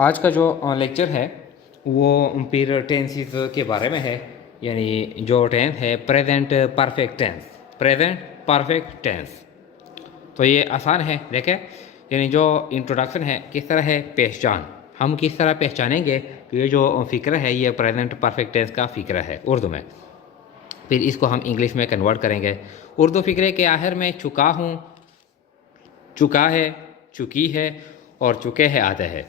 आज का जो लेक्चर है वो फिर टेंसेस के बारे में है। यानी जो टेंस है present perfect tense, present perfect tense. तो ये आसान है, देखें। यानी जो इंट्रोडक्शन है किस तरह है, पहचान। हम किस तरह पहचानेंगे कि ये जो फ़िक्र है ये प्रेजेंट परफेक्ट टेंस का फ़िक्र है उर्दू में। फिर इसको हम इंग्लिश में कन्वर्ट करेंगे। उर्दू फ़िक्रे के आखिर में चुका हूँ, चुका है, चुकी है और चुके हैं आते हैं।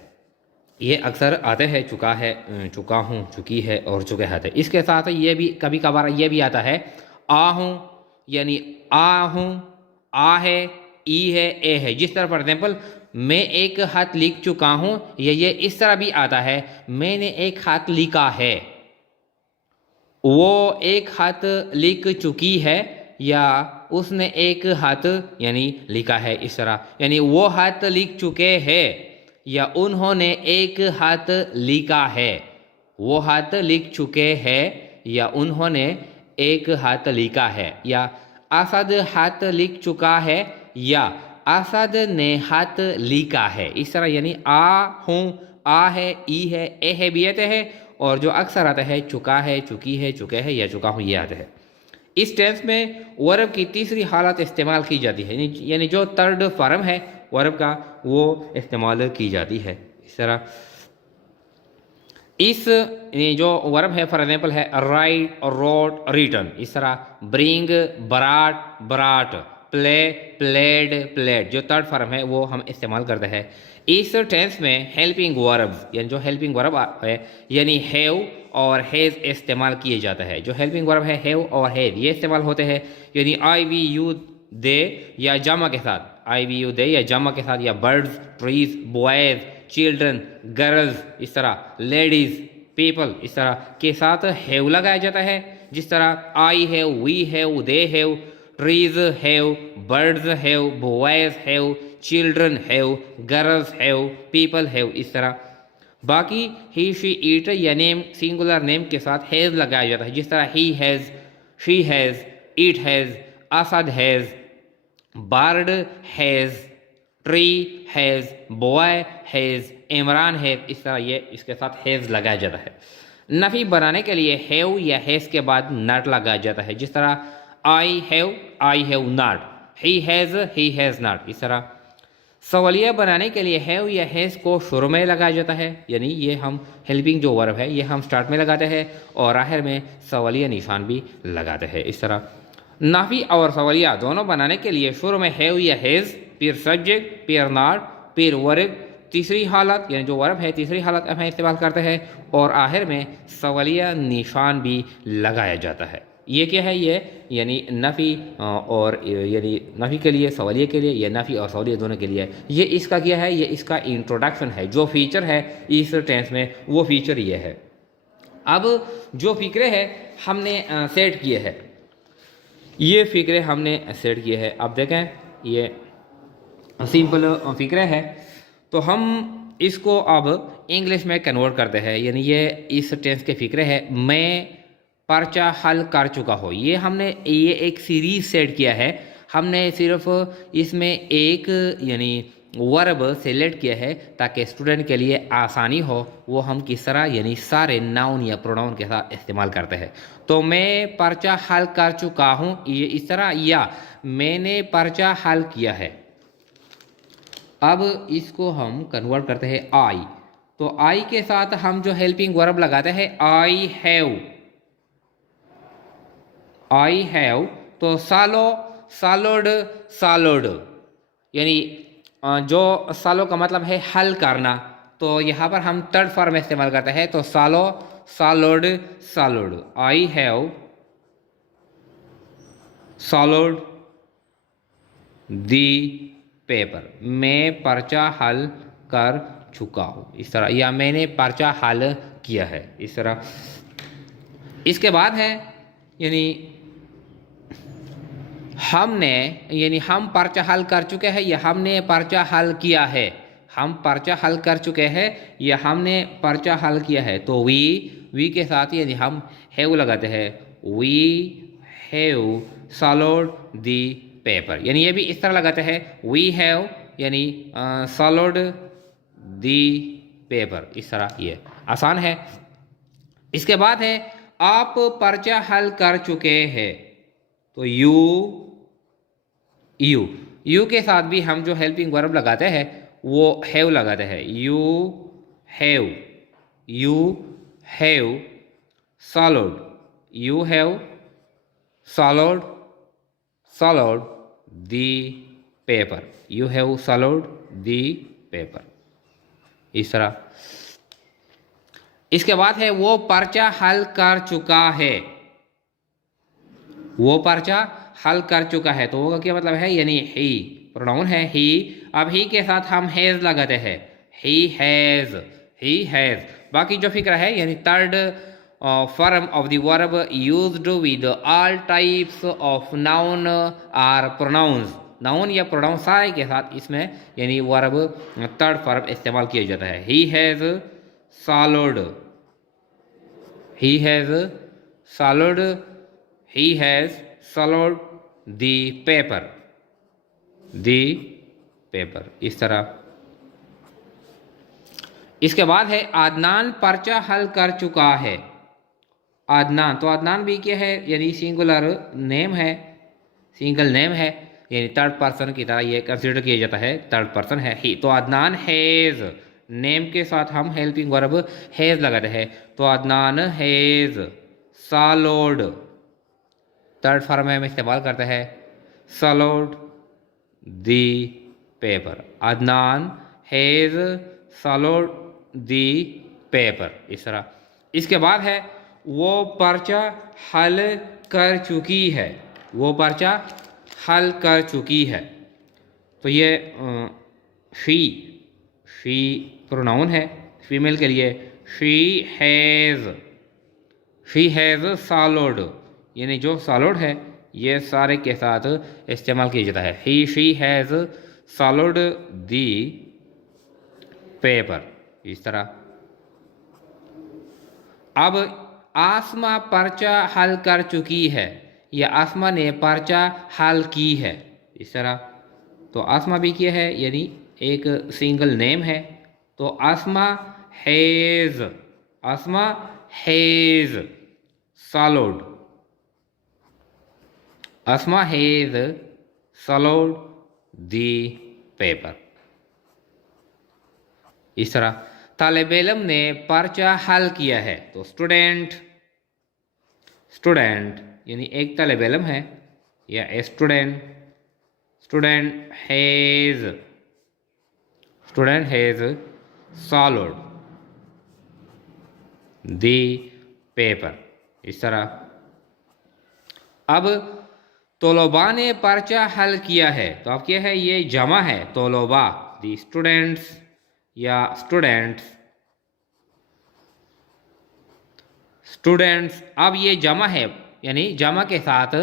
ये अक्सर आते हैं, चुका है, चुका हूँ, चुकी है और चुके आते हैं। इसके साथ ये भी कभी कभार ये भी आता है आ हूँ, यानी आ हूँ, आ है, ई है, ए है। जिस तरह फॉर एग्जाम्पल मैं एक हाथ लिख चुका हूँ, ये इस तरह भी आता है मैंने एक हाथ लिखा है। वो एक हाथ लिख चुकी है या उसने एक हाथ यानी लिखा है, इस तरह। यानी वो हाथ लिख चुके हैं या उन्होंने एक हाथ लिखा है। वो हाथ लिख चुके हैं या उन्होंने एक हाथ लिखा है। या असद हाथ लिख चुका है या असद ने हाथ लिखा है, इस तरह। यानी आ हूँ, आ है, ई है, ए है भी आते हैं। और जो अक्सर आता है चुका है, चुकी है, चुके हैं या चुका हूँ, ये आता है। इस टेंस में वर्ब की तीसरी हालत इस्तेमाल की जाती है, यानी जो थर्ड फॉर्म है वर्ब का वो इस्तेमाल की जाती है, इस तरह। इस जो वर्ब है फॉर एग्जाम्पल है राइट, रोट, रिटर्न, इस तरह। Bring, baraat, baraat, play, played, played. जो थर्ड फॉर्म है वो हम इस्तेमाल करते हैं। इस टेंस में हेल्पिंग वर्ब, यानी जो हेल्पिंग वर्ब है यानी हैव और हैज इस्तेमाल किए जाता है। जो हेल्पिंग वर्ब है हैव और हैज ये इस्तेमाल होते हैं, यानी आई वी यू दे या जामा के साथ, आई वी यू दे या जामा के साथ, या birds, trees, boys, children, girls, इस तरह। लेडीज, पीपल, इस तरह के साथ हैव लगाया जाता है। जिस तरह I have, we have, they have, trees have, birds have, boys have, children have, girls have, people have, इस तरह। बाकी ही, शी, इट या नेम, सिंगुलर नेम के साथ हैज लगाया जाता है। जिस तरह he has, she has, it has, Asad has, bird has, tree has, boy has, Imran has, इस तरह ये इसके साथ हैज लगाया जाता है। नफी बनाने के लिए हैव या हैज के बाद नॉट लगाया जाता है। जिस तरह I have not, he has not, इस तरह। सवालिया बनाने के लिए हैव या हैज को शुरू में लगाया जाता है, यानी ये हम हेल्पिंग जो वर्ब है ये हम स्टार्ट में लगाते हैं और आखिर में सवालिया निशान भी लगाते हैं, इस तरह। नाफी और सवालिया दोनों बनाने के लिए शुरू में हैव या हैज, फिर सब्जेक्ट, फिर नॉट, फिर वर्ब, तीसरी हालत यानी जो वर्ब है तीसरी हालत हम इस्तेमाल करते हैं और आखिर में सवालिया निशान भी लगाया जाता है। ये क्या है, ये यानी नफ़ी और यानी नफ़ी के लिए, सवालिया के लिए, या नफ़ी और सवालिया दोनों के लिए। ये इसका क्या है, ये इसका इंट्रोडक्शन है। जो फीचर है इस टेंस में वो फीचर ये है। अब जो फ़िक्रे है हमने सेट किए हैं, ये फ़िक्रे हमने सेट किए हैं। अब देखें ये सिंपल फ़िक्रे है, तो हम इसको अब इंग्लिश में कन्वर्ट करते हैं। यानी ये इस टेंस के फ़िक्रे है। मैं पर्चा हल कर चुका हो, ये हमने ये एक सीरीज सेट किया है। हमने सिर्फ इसमें एक यानी वर्ब सेलेक्ट किया है ताकि स्टूडेंट के लिए आसानी हो। वो हम किस तरह यानी सारे नाउन या प्रोनाउन के साथ इस्तेमाल करते हैं। तो मैं पर्चा हल कर चुका हूँ, ये इस तरह, या मैंने पर्चा हल किया है। अब इसको हम कन्वर्ट करते हैं आई। तो आई के साथ हम जो हेल्पिंग वर्ब लगाते हैं आई हैव, आई हैव। तो सालो, सालोड, सालोड, यानी जो सालो का मतलब है हल करना, तो यहाँ पर हम थर्ड फॉर्म में इस्तेमाल करते हैं। तो solve, solved, solved. I have solved the paper, मैं पर्चा हल कर चुका हूँ, इस तरह। या मैंने पर्चा हल किया है, इस तरह। इसके बाद है यानी हमने, यानी हम पर्चा हल कर चुके हैं या हमने पर्चा हल किया है। हम पर्चा हल कर चुके हैं या हमने पर्चा हल किया है। तो वी के साथ यानी हम हैव लगाते हैं। We have solved the paper, यानी ये भी इस तरह लगाते हैं। वी हैव यानी सॉल्व्ड दी पेपर। इस तरह ये आसान है। इसके बाद है आप पर्चा हल कर चुके हैं, तो यू के साथ भी हम जो हेल्पिंग वर्ब लगाते हैं वो हैव लगाते हैं। You have solved, you have solved the paper, you have solved the paper. इस तरह। इसके बाद है वो पर्चा हल कर चुका है, वो पर्चा हल कर चुका है, तो वो का क्या मतलब है, यानी ही प्रोनाउन है ही। अब ही के साथ हम हैज लगाते हैं, ही हैज। बाकी जो फिक्र है यानी third form of the verb used with all types of noun or pronouns, noun या प्रोनाउन सारे के साथ इसमें यानी वर्ब थर्ड फॉर्म इस्तेमाल किया जाता है। He has solved, he has swallowed the paper, इस तरह। इसके बाद है आदनान पर्चा हल कर चुका है। आदनान, तो आदनान भी क्या है, यानी सिंगुलर नेम है, सिंगल नेम है, यानी थर्ड पर्सन की तरह ये कंसिडर किया जाता है, थर्ड पर्सन है ही। तो आदनान हैज, नेम के साथ हम हेल्पिंग वर्ब हैज लगाते हैं, तो Adnan has solved, third form में हम इस्तेमाल करते हैं solved the paper. Adnan has solved the paper, इस तरह। इसके बाद है वो पर्चा हल कर चुकी है, वो पर्चा हल कर चुकी है, तो ये शी प्रोनाउन है फीमेल के लिए। शी हैज़ सॉल्व्ड, यानी जो सॉल्व्ड है ये सारे के साथ इस्तेमाल किया जाता है। She has solved the paper, इस तरह। अब आसमा पर्चा हल कर चुकी है, या आसमा ने पर्चा हल की है, इस तरह। तो आसमा भी क्या है, यानी एक सिंगल नेम है, तो Asma has solved, Asma has solved the paper, इस तरह। तालिबे इल्म ने पर्चा हल किया है, तो स्टूडेंट यानी एक तालिबे इल्म है या student has solved the paper, इस तरह। अब तोलबा ने पर्चा हल किया है, तो अब क्या है, ये जमा है तोलबा, दी स्टूडेंट्स या स्टूडेंट्स। अब ये जमा है, यानी जमा के साथ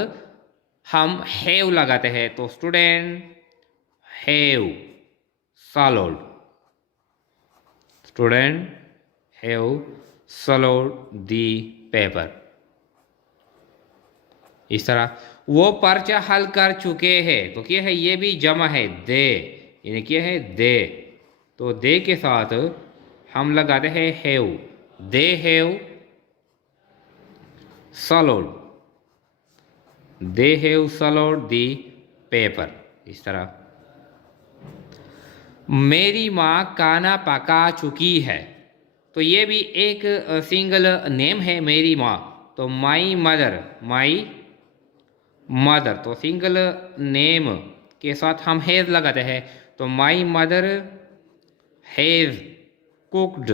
हम हैव लगाते हैं, तो student have solved, the paper, इस तरह। वो पर्चा हल कर चुके हैं, तो क्या है, ये भी जमा है दे, यानी क्या है दे, तो दे के साथ हम लगाते हैं have, they have solved the paper, इस तरह। मेरी माँ खाना पका चुकी है, तो ये भी एक सिंगल नेम है मेरी माँ, तो माई मदर, तो सिंगल नेम के साथ हम हैज लगाते हैं, तो माई मदर हैज कुक्ड,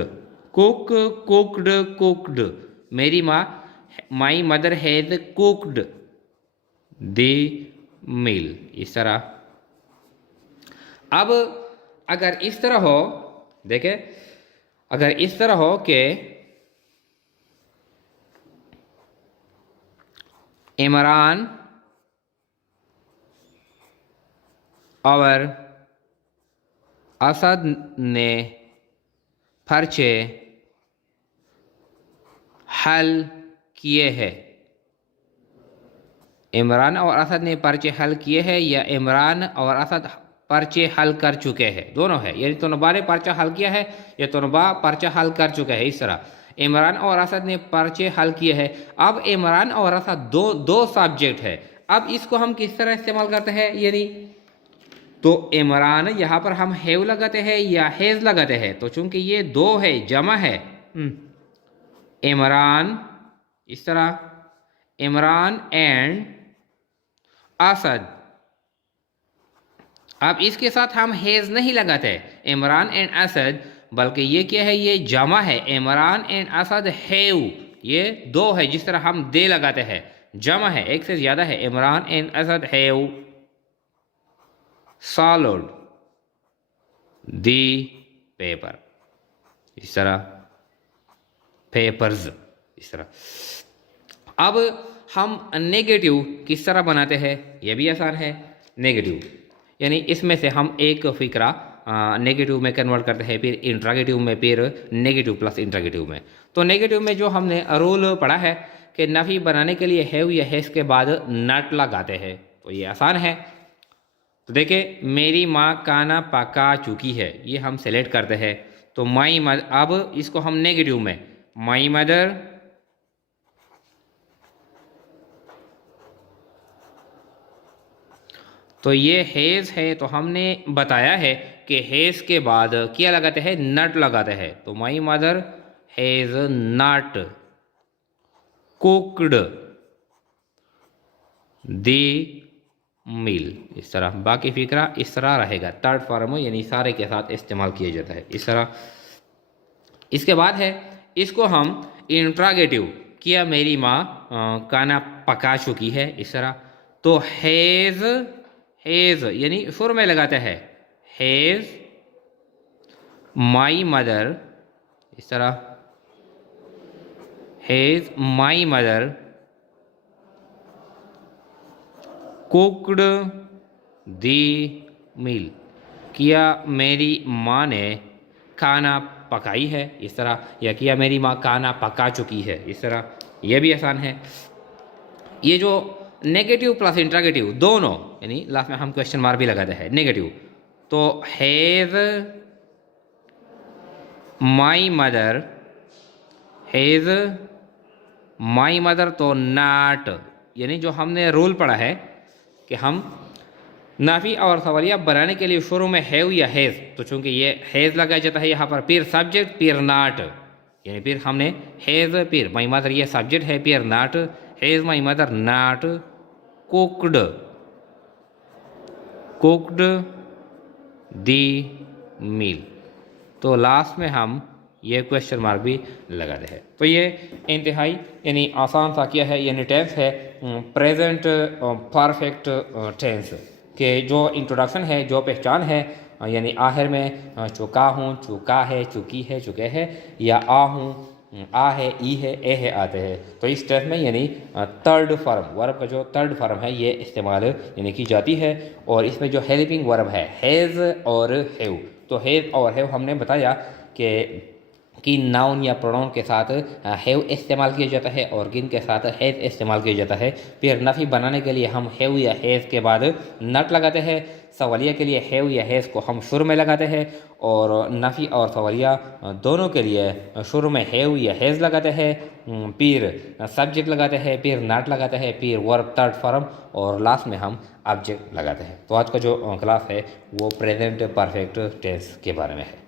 मेरी माँ my mother has cooked the meal, इस तरह। अब अगर इस तरह हो, देखे, अगर इस तरह हो कि इमरान और असद ने पर्चे हल किए हैं, इमरान और असद ने पर्चे हल किए हैं, या इमरान और असद पर्चे हल कर चुके हैं, दोनों है। ये तलबा ने पर्चा हल किया है, ये तलबा पर्चा हल कर चुके हैं। इस तरह इमरान और असद ने पर्चे हल किए हैं। अब इमरान और असद दो दो सब्जेक्ट है। अब इसको हम किस तरह इस्तेमाल करते हैं, यानी तो इमरान यहाँ पर हम हैव लगाते हैं या हैज लगाते हैं। तो चूंकि ये दो है, जमा है, इमरान, इस तरह इमरान एंड असद। अब इसके साथ हम हैज नहीं लगाते इमरान एंड असद, बल्कि ये क्या है, ये जमा है। इमरान एंड असद हैव, ये दो है, जिस तरह हम दे लगाते हैं, जमा है, एक से ज्यादा है। Imran and Asad have solved the paper, इस तरह पेपर्स, इस तरह। अब हम नेगेटिव किस तरह बनाते हैं, यह भी आसान है। नेगेटिव यानी इसमें से हम एक फिक्रा नेगेटिव में कन्वर्ट करते हैं, फिर इंट्रागेटिव में, फिर नेगेटिव प्लस इंट्रागेटिव में। तो नेगेटिव में जो हमने रूल पढ़ा है कि नफी बनाने के लिए हैव या हैज के बाद नट लगाते हैं, तो ये आसान है। तो देखिए, मेरी माँ खाना पका चुकी है, ये हम सेलेक्ट करते हैं। तो माई मदर, अब इसको हम नेगेटिव में, माई मदर तो ये हैज़ है, तो हमने बताया है कि हैज़ के बाद क्या लगाते हैं, नट लगाते हैं। तो my mother has not cooked the meal, इस तरह। बाकी फिक्रा इस तरह रहेगा, थर्ड फॉर्म यानी सारे के साथ इस्तेमाल किया जाता है, इस तरह। इसके बाद है, इसको हम इंट्रागेटिव किया, मेरी माँ खाना पका चुकी है, इस तरह। तो हैज़, हैज़ यानी सुर में लगाते हैं, हैज़ माई मदर, इस तरह। Has my mother cooked the मील, किया मेरी माँ ने खाना पकाई है, इस तरह। या किया मेरी माँ खाना पका चुकी है, इस तरह। यह भी आसान है। ये जो नेगेटिव प्लस इंट्रागेटिव दोनों, यानी लास्ट में हम क्वेश्चन मार्क भी लगाते हैं, नेगेटिव। तो has my mother, has my mother, तो नॉट, यानी जो हमने रूल पढ़ा है कि हम नाफी और सवालिया बनाने के लिए शुरू में हैव या हैज़, तो चूंकि ये हैज़ लगाया जाता है यहाँ पर, फिर सब्जेक्ट, फिर नॉट, यानी फिर हमने हैज़, फिर माई मदर, ये सब्जेक्ट है, फिर not, has my mother not cooked, cooked the meal. तो लास्ट में हम ये क्वेश्चन मार्क भी लगाते हैं। तो ये इंतहाई यानी आसान सा क्या है, यानी टेंस है प्रेजेंट परफेक्ट टेंस के जो इंट्रोडक्शन है, जो पहचान है, यानी आखिर में चुका हूँ, चुका है, चुकी है, चुके हैं, या आ हूँ, आ है, ई है, ए है, आते हैं। तो इस टेंस में यानी थर्ड फॉर्म, वर्ब का जो थर्ड फॉर्म है, ये इस्तेमाल यानी की जाती है। और इसमें जो हेल्पिंग वर्ब है, हैज़ और हैव, तो हैज़ और हैव हमने बताया कि नाउन या प्रोनाउन के साथ हैव इस्तेमाल किया जाता है और किन के साथ हैज़ इस्तेमाल किया जाता है। फिर नफ़ी बनाने के लिए हम हैव या हैज़ के बाद नट लगाते हैं। सवालिया के लिए हैव या हैज़ को हम शुरू में लगाते हैं, और नफ़ी और सवालिया दोनों के लिए शुरू में हैव या हैज़ लगाते हैं, फिर सब्जेक्ट लगाते हैं, फिर नट लगाते हैं, फिर वर्ब थर्ड फॉर्म, और लास्ट में हम ऑब्जेक्ट लगाते हैं। तो आज का जो क्लास है वो प्रेजेंट परफेक्ट टेंस के बारे में है।